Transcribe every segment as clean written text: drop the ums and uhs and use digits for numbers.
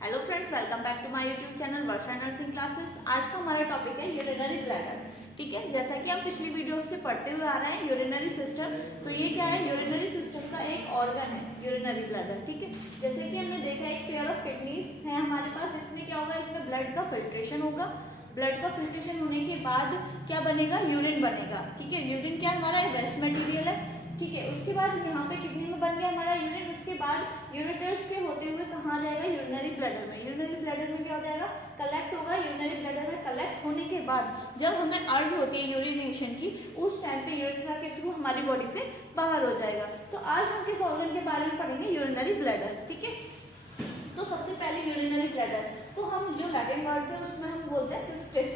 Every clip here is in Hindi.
Hello friends, welcome back to my YouTube channel Varsha nursing classes. आज का हमारा टॉपिक है यूरिनरी ब्लैडर। ठीक है, जैसा कि हम पिछली वीडियो से पढ़ते हुए आ रहे हैं यूरिनरी सिस्टम। तो ये क्या है, यूरिनरी सिस्टम का एक ऑर्गन है यूरिनरी ब्लैडर। ठीक है, जैसे कि हमने देखा एक पेयर ऑफ किडनीज है हमारे पास। इसमें क्या होगा, इसमें ब्लड का फिल्ट्रेशन होगा। ब्लड का फिल्ट्रेशन होने के बाद क्या बनेगा, यूरिन बनेगा। ठीक है, यूरिन क्या हमारा वेस्ट मटेरियल है। ठीक है, उसके बाद यहाँ पे किडनी में बन गया हमारा यूरिन। उसके बाद यूरेटर्स के होते हुए कहाँ जाएगा, यूरिनरी ब्लैडर में। यूरिनरी ब्लैडर में क्या हो जाएगा, कलेक्ट होगा। यूरिनरी ब्लैडर में कलेक्ट होने के बाद जब हमें अर्ज होती है यूरिनेशन की, उस टाइम पे यूरेथ्रा के थ्रू हमारी बॉडी से बाहर हो जाएगा। तो आज हम किस ऑर्गन के बारे में पढ़ेंगे, यूरिनरी ब्लैडर। ठीक है, तो सबसे पहले यूरिनरी ब्लैडर, तो हम जो लैटिन वर्ड है उसमें हम बोलते हैं सिस्टिस।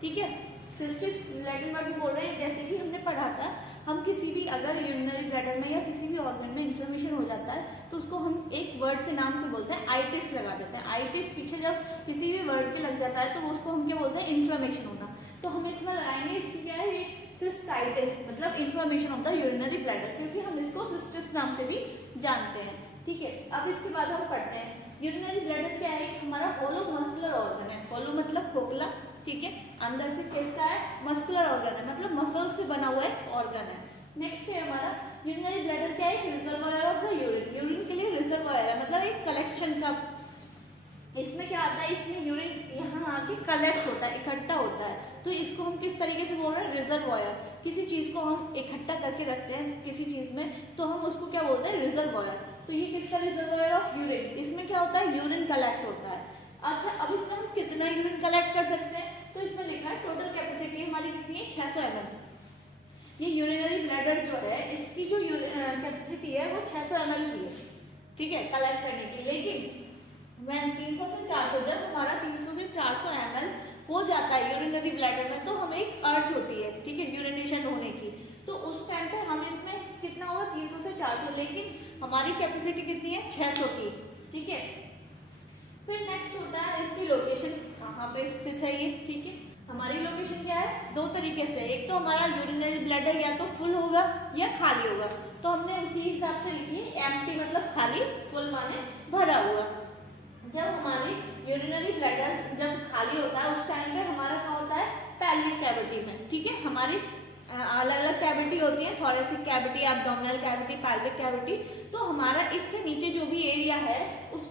ठीक है, सिस्टिस लैटिन वर्ड में बोल रहे हैं। जैसे कि हमने पढ़ा था, हम किसी भी अगर यूरिनरी ब्लैडर में या किसी भी ऑर्गन में इन्फ्लेमेशन हो जाता है तो उसको हम एक वर्ड से नाम से बोलते हैं, आइटिस लगा देते हैं। आइटिस पीछे जब किसी भी वर्ड के लग जाता है तो उसको हम क्या बोलते हैं, इन्फ्लेमेशन होना। तो हम इसमें लगाएंगे, इसकी क्या है, सिस्टाइटिस, मतलब inflammation of the urinary bladder, क्योंकि हम इसको सिस्टिस नाम से भी जानते हैं। ठीक है, अब इसके बाद हम पढ़ते हैं यूरिनरी ब्लैडर क्या है, हमारा होलो मस्कुलर ऑर्गन है। होलो मतलब खोखला। ठीक है, अंदर से किसका है, मस्कुलर ऑर्गन है, मतलब मसल से बना हुआ एक ऑर्गन है। नेक्स्ट है हमारा यूरिनरी ब्लैडर क्या है, reservoir of the urine. Urine के लिए रिजर्वायर है, मतलब एक कलेक्शन का। इसमें क्या आता है, इसमें यूरिन यहाँ आके कलेक्ट होता है, इकट्ठा होता है। तो इसको हम किस तरीके से बोल रहे हैं, रिजर्वायर। किसी चीज को हम इकट्ठा करके रखते हैं किसी चीज में, तो हम उसको क्या बोलते हैं, रिजर्वायर। तो ये किसका, रिजर्वायर ऑफ यूरिन। इसमें क्या होता है, यूरिन कलेक्ट होता है। अच्छा, अब इसमें हम कितना यूरिन कलेक्ट कर सकते हैं, तो इसमें लिखा है टोटल कैपेसिटी हमारी कितनी है, 600 ml। ये यूरिनरी ब्लैडर जो है, इसकी जो कैपेसिटी है वो 600 ml की है। ठीक है, कलेक्ट करने की। लेकिन वैन 300 से 400, जब हमारा 300 से 400 ml हो जाता है यूरिनरी ब्लैडर में, तो हमें एक अर्ज होती है, ठीक है, यूरिनेशन होने की। तो उस टाइम पर हम इसमें कितना होगा, 300 से 400, लेकिन हमारी कैपेसिटी कितनी है, 600 की। ठीक है, फिर नेक्स्ट होता है इसकी लोकेशन, कहाँ पे स्थित है ये। ठीक है, हमारी लोकेशन क्या है, दो तरीके से। एक तो हमारा यूरिनरी ब्लैडर या तो फुल होगा या खाली होगा। तो हमने उसी हिसाब से लिखी है, एम्प्टी मतलब खाली, फुल माने भरा हुआ। जब हमारी यूरिनरी ब्लैडर जब खाली होता है उस टाइम पे हमारा क्या होता है, पैल्विक कैविटी में। ठीक है, हमारी अलग अलग कैविटी होती है, thoracic cavity, abdominal cavity, pelvic cavity. तो हमारा इससे नीचे जो भी एरिया है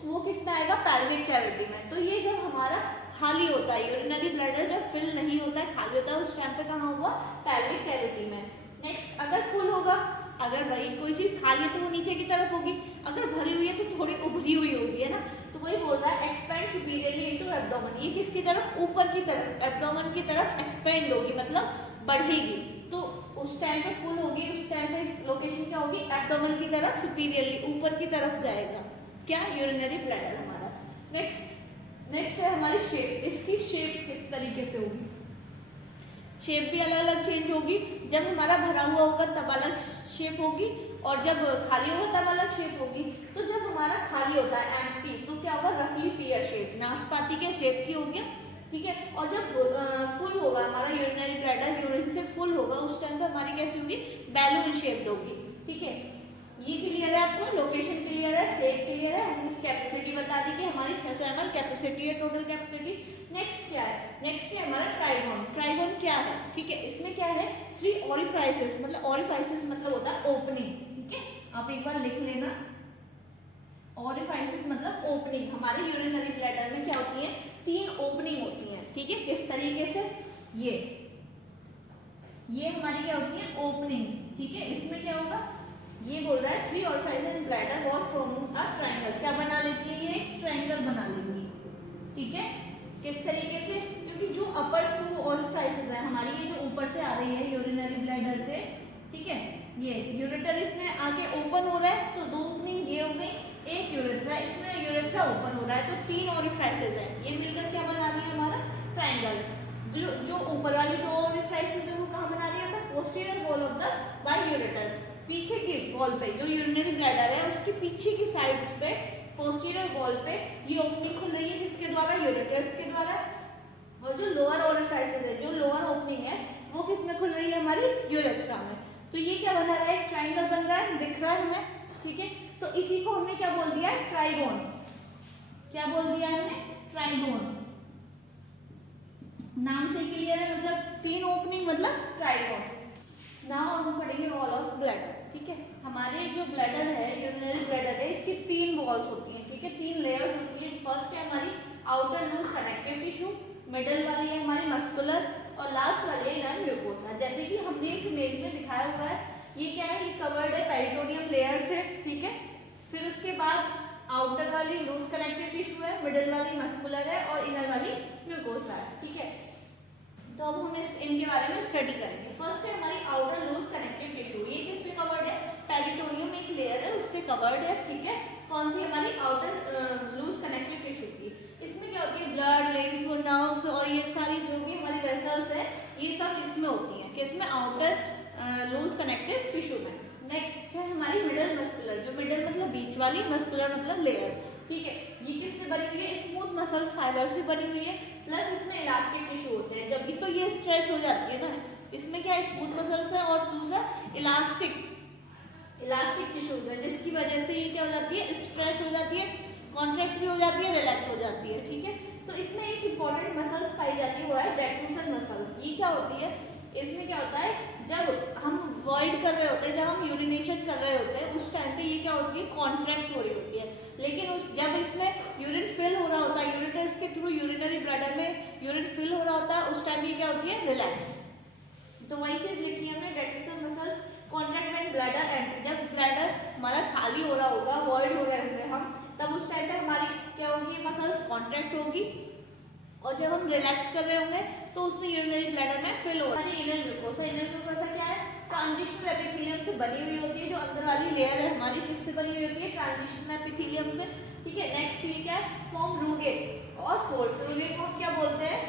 वो किस में आएगा, पैल्विक कैविटी में। तो ये जब हमारा खाली होता है, यूरिनरी ब्लैडर जब फिल नहीं होता है, खाली होता है, उस टाइम पे कहाँ हुआ, पैल्विक कैविटी में। नेक्स्ट, अगर फुल होगा, अगर भाई कोई चीज खाली है तो वो नीचे की तरफ होगी, अगर भरी हुई है तो थोड़ी उभरी हुई होगी, है ना। तो वही बोल रहा है, एक्सपेंड सुपीरियरली इनटू एब्डोमेन। ये किसकी तरफ, ऊपर की तरफ, एब्डोमेन की तरफ एक्सपेंड होगी, मतलब बढ़ेगी। तो उस टाइम पे फुल होगी, उस टाइम पे लोकेशन क्या होगी, एब्डोमेन की तरफ, सुपीरियरली ऊपर की तरफ जाएगा क्या, यूरिनरी ब्लैडर हमारा। नेक्स्ट है हमारी शेप। इसकी शेप किस तरीके से होगी, शेप भी अलग अलग चेंज होगी। जब हमारा भरा हुआ होगा तब अलग शेप होगी, और जब खाली होगा तब अलग शेप होगी। तो जब हमारा खाली होता है, एम्प्टी, तो क्या होगा, रफली पियर शेप, नाशपाती के शेप की होगी। ठीक है, और जब फुल होगा हमारा यूरिनरी ब्लैडर, यूरिन से फुल होगा, उस टाइम पे हमारी कैसी होगी, बैलून शेप्ड होगी। ठीक है, ये क्लियर है आपको, लोकेशन क्लियर है, शेप क्लियर है, हमने कैपेसिटी बता दी कि हमारी 600 ml कैपेसिटी है, टोटल कैपेसिटी। नेक्स्ट क्या है, नेक्स्ट है हमारा ट्राइगोन। ट्राइगोन क्या है, ठीक है, इसमें क्या है, 3 ओरिफाइसेस, मतलब ओरिफाइसेस मतलब होता है ओपनिंग। ठीक है, आप एक बार लिख लेना, ओरिफाइसेस मतलब ओपनिंग। हमारे यूरिनरी ब्लैडर में क्या होती है, 3 ओपनिंग होती हैं। ठीक है, किस तरीके से, ये हमारी क्या होती है, ओपनिंग। ठीक है, इसमें क्या होगा, ये बोल रहा है 3 orifices in bladder wall forming a triangle. क्या बना लेती है, ये एक ट्रायंगल बना लेंगी। ठीक है, किस तरीके से, क्योंकि जो अपर 2 ओरिफाइसेस है हमारी, ये जो ऊपर से आ रही है यूरिनरी ब्लैडर से, ठीक है, ये यूरेटर इसमें आगे ओपन हो रहा है, तो 2 ओपनिंग ये हो गई, एक यूरेथ्रा, इसमें यूरेथ्रा ओपन हो रहा है, तो 3 ओरिफाइसेस है, ये मिलकर क्या बना रही है, हमारा ट्रायंगल। जो ऊपर वाली 2 ओरिफाइसेस है वो कहाँ बना रही है, posterior wall of the by ureter. पीछे की वॉल पे जो यूरिनरी ब्लैडर है उसके पीछे की साइड्स पे, पोस्टीरियर वॉल पे ये ओपनिंग खुल रही है, किसके द्वारा, यूरेटर्स के द्वारा। और जो लोअर ओरिफाइसेस है, जो लोअर ओपनिंग है, वो किसमें खुल रही है, हमारी यूरेथ्रा में। तो ये क्या बना रहा है, ट्रायंगल बन रहा है, दिख रहा है हमें। ठीक है, तो इसी को हमने क्या बोल दिया, ट्राइगोन। क्या बोल दिया हमने, ट्राइगोन। नाम से क्लियर है, मतलब 3 ओपनिंग मतलब ट्राइगोन। नाउ हम पढ़ेंगे वॉल ऑफ ब्लैडर। ठीक है, हमारे जो ब्लैडर है, यूरिनरी ब्लैडर है, इसकी 3 वॉल्स होती हैं। ठीक है, 3 लेयर्स होती है। फर्स्ट है हमारी outer loose connective tissue, middle वाली है हमारी मस्कुलर, और लास्ट वाली है इनर म्यूकोसा। जैसे कि हमने इस इमेज में दिखाया हुआ है, ये क्या है, ये कवर्ड है पेरिटोनियम लेयर से। ठीक है, फिर उसके बाद आउटर वाली लूज कनेक्टिव टिश्यू है, मिडल वाली मस्कुलर है और इनर वाली म्यूकोसा है। ठीक है, तो अब हम इनके बारे में स्टडी करेंगे। फर्स्ट है हमारी आउटर लूज कनेक्टिव टिश्यू। ये किससे कवर्ड है, पेरिटोनियम एक लेयर है उससे कवर्ड है। ठीक है, कौन सी, हमारी आउटर लूज कनेक्टिव टिश्यू की। इसमें क्या होती है, ब्लड, लिम्फ, नर्व्स और ये सारी जो भी हमारी वेसल्स है, ये सब इसमें होती हैं, किसमें, आउटर लूज कनेक्टिव टिश्यू में। नेक्स्ट है हमारी मिडल मस्कुलर, जो मिडल मतलब बीच वाली, मस्कुलर मतलब लेयर। ठीक है, ये किससे बनी हुई है, स्मूथ मसल्स फाइबर से बनी हुई है, प्लस इसमें इलास्टिक टिश्यू होते हैं। जब भी तो ये स्ट्रेच हो जाती है ना, इसमें क्या स्मूथ मसल्स है और दूसरा इलास्टिक टिश्यूज है, जिसकी वजह से ये क्या हो जाती है, स्ट्रेच हो जाती है, कॉन्ट्रैक्ट भी हो जाती है, रिलैक्स हो जाती है। ठीक है, तो इसमें एक इंपॉर्टेंट मसल्स पाई जाती है, वो है डेट्रूसन मसल्स। ये क्या होती है, इसमें क्या होता है, जब हम वॉइड कर रहे होते हैं, जब हम यूरिनेशन कर रहे होते हैं, उस टाइम पे ये क्या होती है, कॉन्ट्रैक्ट हो रही होती है। लेकिन जब इसमें यूरिन फिल हो रहा होता है, यूरिटर्स के थ्रू यूरिनरी ब्लैडर में यूरिन फिल हो रहा होता है, उस टाइम ये क्या होती है, रिलैक्स। तो वही चीज लिखी है हमने, detrusor muscles contract when bladder and, जब ब्लैडर हमारा खाली हो रहा होगा, वॉइड हो रहे होंगे हम, तब उस टाइम पे हमारी क्या होगी, मसल्स कॉन्ट्रैक्ट होगी, और जब हम रिलैक्स कर रहे होंगे तो उसमें यूरिनरी ब्लैडर में फिल होगा। हमारी इनर म्यूकोसा क्या है, ट्रांजिशनल एपिथेलियम से बनी हुई होती है। जो अंदर वाली लेयर है हमारी, किससे बनी हुई होती है, ट्रांजिशनल एपिथेलियम से। ठीक है, नेक्स्ट ये क्या है, फॉर्म रूगे और फोल्ड्स। रूगे को हम क्या बोलते हैं,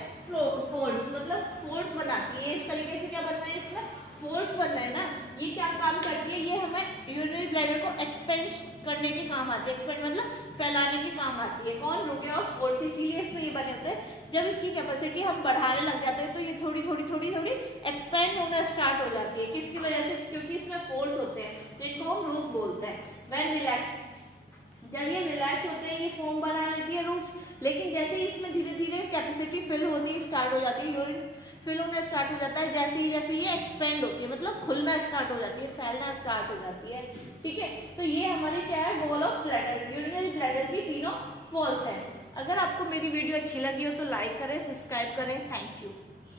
फोल्ड्स, मतलब फोल्ड्स बनाती है। इस तरीके से क्या बनना है, इसमें फोल्ड्स बन रहे हैं ना। ये क्या काम करती है, ये हमें यूरिनरी ब्लैडर को एक्सपेंड करने के काम आती है। एक्सपेंड मतलब फैलाने के काम आती है। कौन, रूगे और फोल्ड्स, इसीलिए इसमें ये बने होते हैं। जब इसकी कैपेसिटी हम बढ़ाने लग जाते हैं तो ये थोड़ी थोड़ी एक्सपेंड होना स्टार्ट हो जाती है। किसकी वजह से, क्योंकि इसमें फोल्ड्स होते हैं, जिनको हम रूट बोलते हैं। व्हेन रिलैक्स, जब ये रिलैक्स होते हैं, ये फॉर्म बना लेती है रूट्स। लेकिन जैसे ही इसमें धीरे धीरे कैपेसिटी फिल होनी स्टार्ट हो जाती है, यूरिन फिल होना स्टार्ट हो जाता है, जैसे ये एक्सपेंड होती है, मतलब खुलना स्टार्ट हो जाती है, फैलना स्टार्ट हो जाती है। ठीक है, तो ये हमारी क्या है, wall of bladder, urinary bladder की 3 वॉल्स है। अगर आपको मेरी वीडियो अच्छी लगी हो तो लाइक करें, सब्सक्राइब करें। Thank you.